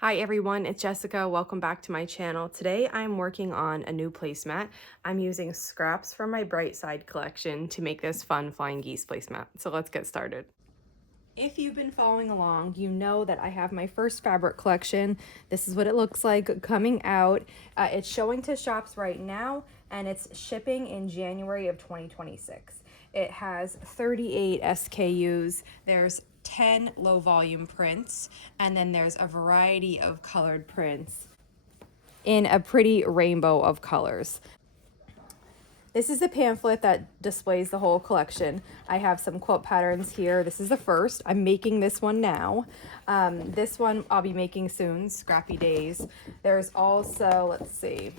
Hi everyone, it's Jessica. Welcome back to my channel. Today I'm working on a new placemat. I'm using scraps from my Bright Side collection to make this fun flying geese placemat. So let's get started. If you've been following along, you know that I have my first fabric collection. This is what it looks like coming out. It's showing to shops right now and it's shipping in January of 2026. It has 38 SKUs. There's 10 low volume prints, and then there's a variety of colored prints in a pretty rainbow of colors. This is the pamphlet that displays the whole collection. I have some quilt patterns here. This is the first. I'm making this one now. This one I'll be making soon, Scrappy Days. There's also, let's see,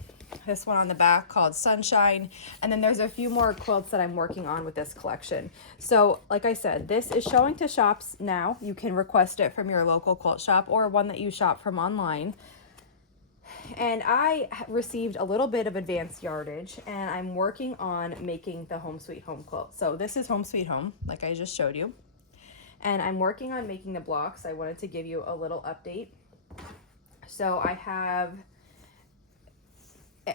this one on the back called Sunshine. And then there's a few more quilts that I'm working on with this collection. So like I said, this is showing to shops now. You can request it from your local quilt shop or one that you shop from online. And I received a little bit of advanced yardage and I'm working on making the Home Sweet Home quilt. So this is Home Sweet Home, like I just showed you. And I'm working on making the blocks. I wanted to give you a little update. So I have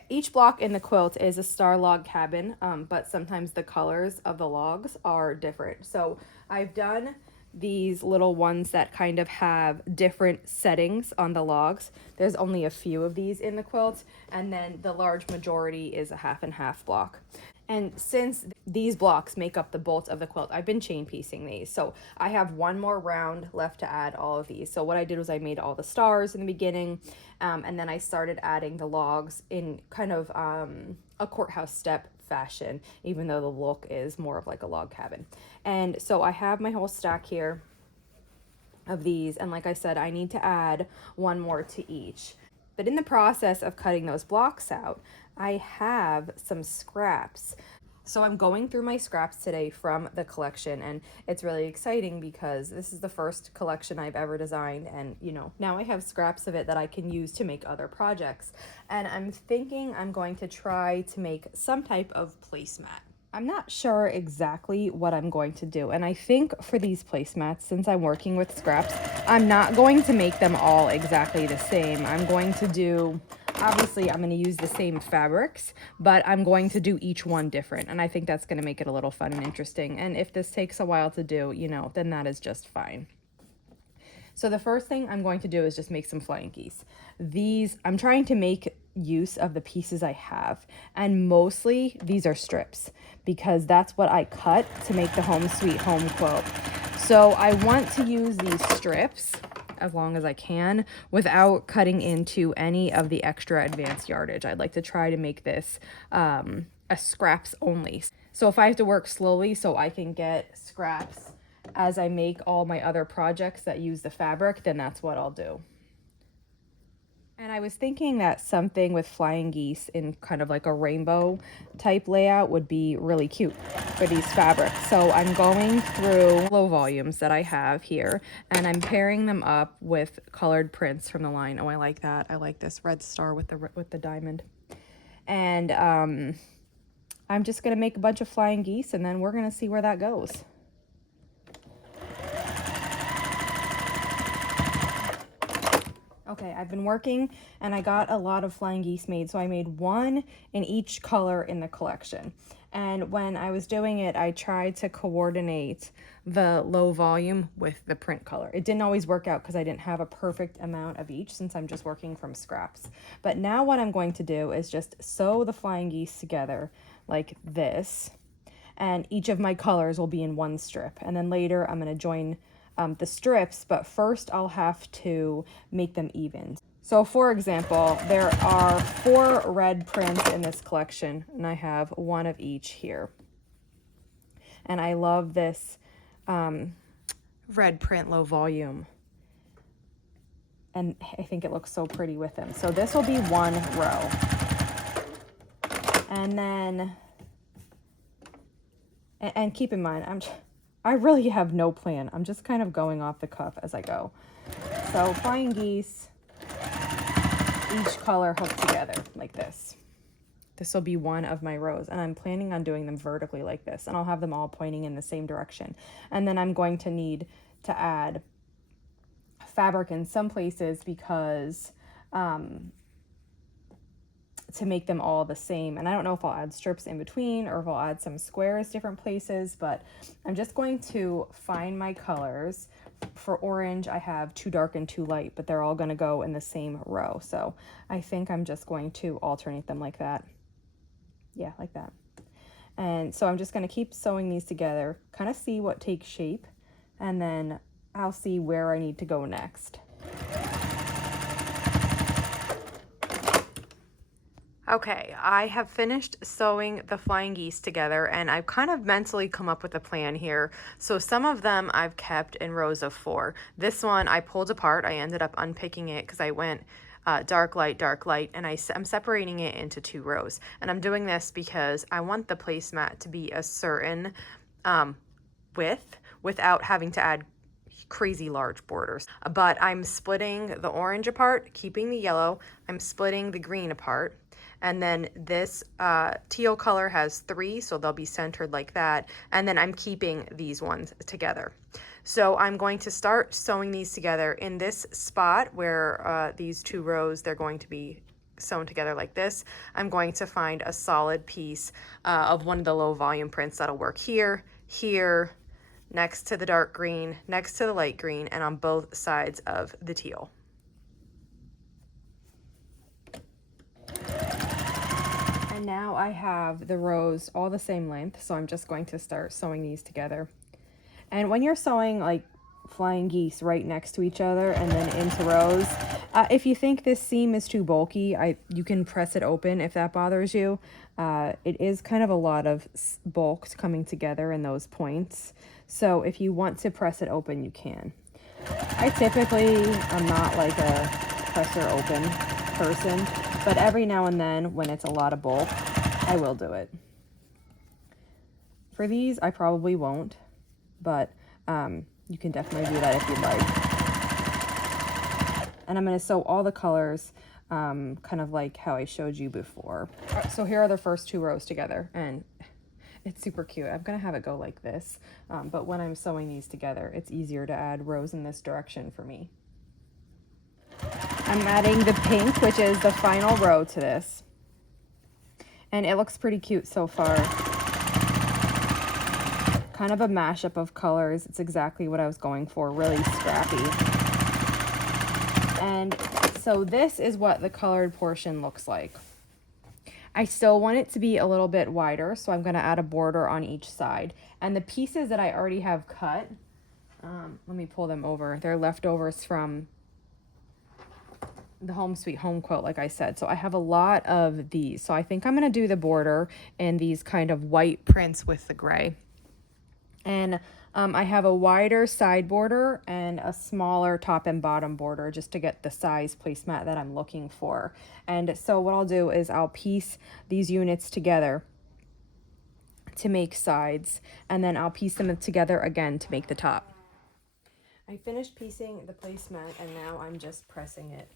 each block in the quilt is a star log cabin, but sometimes the colors of the logs are different. So I've done these little ones that kind of have different settings on the logs. There's only a few of these in the quilt, and then the large majority is a half and half block. And since these blocks make up the bolt of the quilt, I've been chain piecing these. So I have one more round left to add all of these. So what I did was I made all the stars in the beginning, and then I started adding the logs in kind of a courthouse step fashion, even though the look is more of like a log cabin. And so I have my whole stack here of these, and like I said, I need to add one more to each. But in the process of cutting those blocks out, I have some scraps. So I'm going through my scraps today from the collection, and it's really exciting because this is the first collection I've ever designed, and you know, now I have scraps of it that I can use to make other projects. And I'm thinking I'm going to try to make some type of placemat. I'm not sure exactly what I'm going to do, and I think for these placemats, since I'm working with scraps, I'm not going to make them all exactly the same. I'm going to do, obviously I'm going to use the same fabrics, but I'm going to do each one different, and I think that's going to make it a little fun and interesting. And if this takes a while to do, you know, then that is just fine. So the first thing I'm going to do is just make some flying geese. These, I'm trying to make use of the pieces I have, and mostly these are strips because that's what I cut to make the Home Sweet Home quilt. So I want to use these strips as long as I can without cutting into any of the extra advanced yardage. I'd like to try to make this a scraps only. So if I have to work slowly so I can get scraps as I make all my other projects that use the fabric, then that's what I'll do. And I was thinking that something with flying geese in kind of like a rainbow type layout would be really cute for these fabrics. So I'm going through low volumes that I have here, and I'm pairing them up with colored prints from the line. Oh, I like that. I like this red star with the diamond. And I'm just gonna make a bunch of flying geese, and then we're gonna see where that goes. Okay, I've been working and I got a lot of flying geese made. So I made one in each color in the collection. And when I was doing it, I tried to coordinate the low volume with the print color. It didn't always work out because I didn't have a perfect amount of each since I'm just working from scraps. But now what I'm going to do is just sew the flying geese together like this. And each of my colors will be in one strip. And then later I'm going to join the strips, but first I'll have to make them even. So for example, there are 4 red prints in this collection, and I have one of each here. And I love this red print low volume. And I think it looks so pretty with them. So this will be one row. And then, and keep in mind, I really have no plan. I'm just kind of going off the cuff as I go. So flying geese, each color hooked together like this. This will be one of my rows, and I'm planning on doing them vertically like this, and I'll have them all pointing in the same direction. And then I'm going to need to add fabric in some places because to make them all the same. And I don't know if I'll add strips in between or if I'll add some squares different places, but I'm just going to find my colors. For orange, I have too dark and too light, but they're all going to go in the same row. So I think I'm just going to alternate them like that. Yeah, like that. And so I'm just going to keep sewing these together, kind of see what takes shape, and then I'll see where I need to go next. Okay, I have finished sewing the flying geese together, and I've kind of mentally come up with a plan here. So some of them I've kept in rows of 4. This one I pulled apart. I ended up unpicking it because I went dark, light, and I'm separating it into 2 rows. And I'm doing this because I want the placemat to be a certain width without having to add crazy large borders. But I'm splitting the orange apart, keeping the yellow. I'm splitting the green apart. And then this teal color has 3, so they'll be centered like that. And then I'm keeping these ones together. So I'm going to start sewing these together in this spot where these 2 rows, they're going to be sewn together like this. I'm going to find a solid piece of one of the low volume prints that'll work here, here, next to the dark green, next to the light green, and on both sides of the teal. And now I have the rows all the same length, so I'm just going to start sewing these together. And when you're sewing like flying geese right next to each other and then into rows, if you think this seam is too bulky, you can press it open if that bothers you. It is kind of a lot of bulk coming together in those points, so if you want to press it open, you can. I typically am not like a presser open person, but every now and then when it's a lot of bulk, I will do it. For these, I probably won't, but you can definitely do that if you'd like. And I'm going to sew all the colors kind of like how I showed you before. So here are the first 2 rows together, and it's super cute. I'm going to have it go like this, but when I'm sewing these together, it's easier to add rows in this direction for me. I'm adding the pink, which is the final row to this, and it looks pretty cute so far. Kind of a mashup of colors. It's exactly what I was going for, really scrappy. And so this is what the colored portion looks like. I still want it to be a little bit wider, so I'm going to add a border on each side. And the pieces that I already have cut, let me pull them over. They're leftovers from the Home Sweet Home quilt, like I said. So I have a lot of these. So I think I'm going to do the border in these kind of white prints with the gray. And I have a wider side border and a smaller top and bottom border just to get the size placemat that I'm looking for. And so what I'll do is I'll piece these units together to make sides, and then I'll piece them together again to make the top. I finished piecing the placemat, and now I'm just pressing it.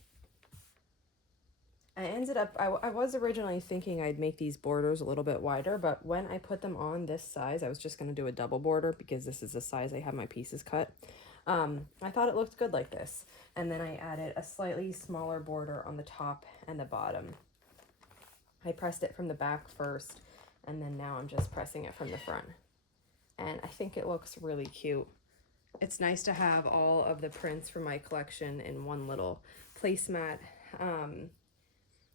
I ended up, I was originally thinking I'd make these borders a little bit wider, but when I put them on this size, I was just going to do a double border because this is the size I have my pieces cut. I thought it looked good like this. And then I added a slightly smaller border on the top and the bottom. I pressed it from the back first, and then now I'm just pressing it from the front. And I think it looks really cute. It's nice to have all of the prints from my collection in one little placemat.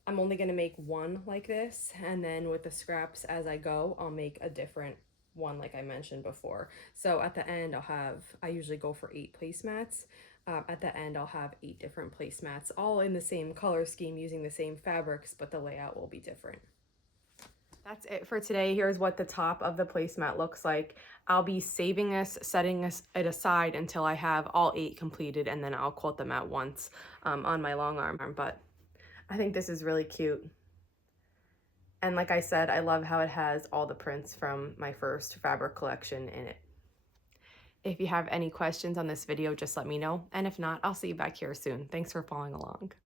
I'm only going to make one like this, and then with the scraps as I go, I'll make a different one like I mentioned before. So at the end, I usually go for 8 placemats. At the end, I'll have 8 different placemats, all in the same color scheme using the same fabrics, but the layout will be different. That's it for today. Here's what the top of the placemat looks like. I'll be saving this, setting it aside until I have all 8 completed, and then I'll quilt them at once on my long arm. But I think this is really cute. And like I said, I love how it has all the prints from my first fabric collection in it. If you have any questions on this video, just let me know. And if not, I'll see you back here soon. Thanks for following along.